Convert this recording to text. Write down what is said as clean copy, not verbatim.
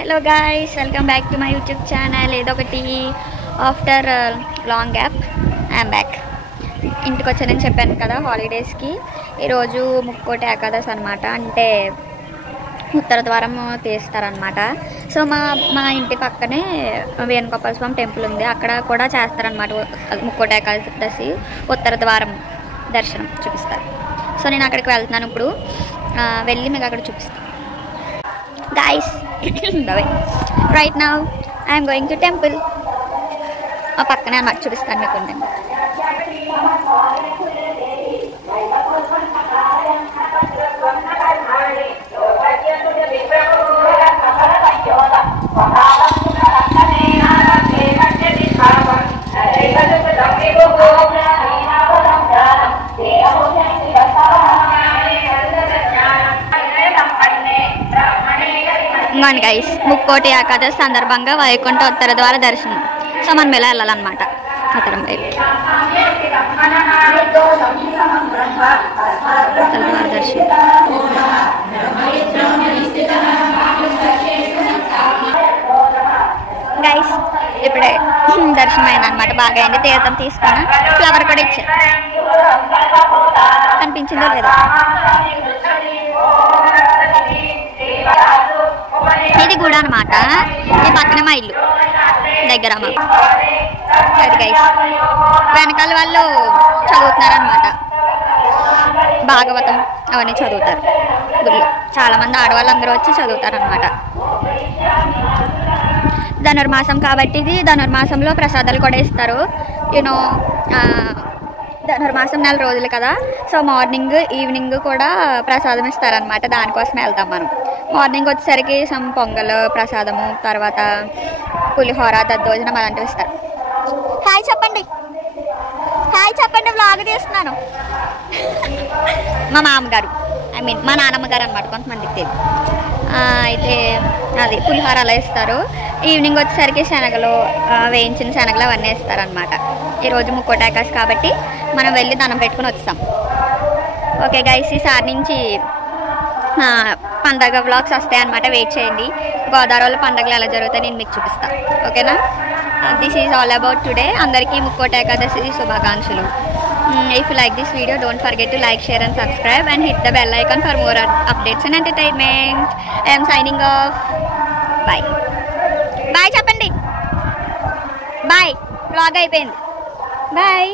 Hello guys, welcome back to my YouTube channel. ఏదో ఒకటి after long gap I'm back. ఇంటికి వచ్చానని చెప్పాను కదా హాలిడేస్కి. ఈరోజు ముక్కోటి ఏకాదశి అనమాట, అంటే ఉత్తర ద్వారం తీస్తారనమాట. సో మా ఇంటి పక్కనే వేణుగోపాల స్వామి టెంపుల్ ఉంది, అక్కడ కూడా చేస్తారనమాట ముక్కోటి ఏకాదశి ఉత్తర ద్వారం దర్శనం చూపిస్తారు. సో నేను అక్కడికి వెళ్తున్నాను ఇప్పుడు, వెళ్ళి మీకు అక్కడ చూపిస్తాను guys. Right now I'm going to temple. ఆ పక్కనే అన్నమాట, చూపిస్తాను మీకు. ఉండండి. గైస్, ముక్కోటి ఏకాదశి సందర్భంగా వైకుంఠ ఉత్తర ద్వార దర్శనం. సో మనం ఎలా వెళ్ళాలన్నమాట ఉత్తరం వైపు. ఉత్తర ద్వార దర్శనం గైస్, ఇప్పుడే దర్శనం అయిందనమాట, బాగా అయింది. తీర్థం తీసుకున్నా, ఫ్లవర్ కూడా ఇచ్చారు. కనిపించిందో లేదా? ఇది కూడా అనమాట, ఈ పక్కన మా ఇల్లు దగ్గర మా అది గైస్. వెనకాల వాళ్ళు చదువుతున్నారనమాట, భాగవతం అవన్నీ చదువుతారు గుళ్ళు. చాలామంది ఆడవాళ్ళు అందరూ వచ్చి చదువుతారనమాట. ధనుర్మాసం కాబట్టి ఇది ధనుర్మాసంలో ప్రసాదాలు కూడా ఇస్తారు. యూనో ధనుర్మాసం 4 రోజులు కదా, సో మార్నింగ్ ఈవినింగ్ కూడా ప్రసాదం ఇస్తారనమాట. దానికోసం వెళ్తాం మనం. మార్నింగ్ వచ్చేసరికి సమ్ పొంగల్ ప్రసాదము, తర్వాత పులిహోర, దద్దోజనం అలాంటివి ఇస్తారు. హాయ్ చెప్పండి, హాయ్ చెప్పండి, వ్లాగ్ తీస్తున్నాను. మా మామగారు, ఐ మీన్ మా నాన్నమ్మ గారు అనమాట, కొంతమందికి తెలియదు. అయితే అది పులిహోర అలా ఇస్తారు. ఈవినింగ్ వచ్చేసరికి శనగలు, వేయించిన శనగలు అవన్నీ ఇస్తారనమాట. ఈరోజు ముక్కోటి ఏకాదశి కాబట్టి మనం వెళ్ళి దండం పెట్టుకుని వచ్చాం. ఓకే గైస్, ఈసారి నుంచి పండగ వ్లాగ్స్ వస్తాయి అనమాట, వెయిట్ చేయండి. గోదావరిలో పండుగలు ఎలా జరుగుతాయి నేను మీకు చూపిస్తాను, ఓకేనా? This is all about today. అందరికీ ముక్కోటి ఏకాదశి శుభాకాంక్షలు. If you like this video, don't forget to like, share and subscribe and hit the bell icon for more updates and entertainment. I am signing off. Bye. Bye చెప్పండి. Bye. Vlog అయిపోయింది. Bye.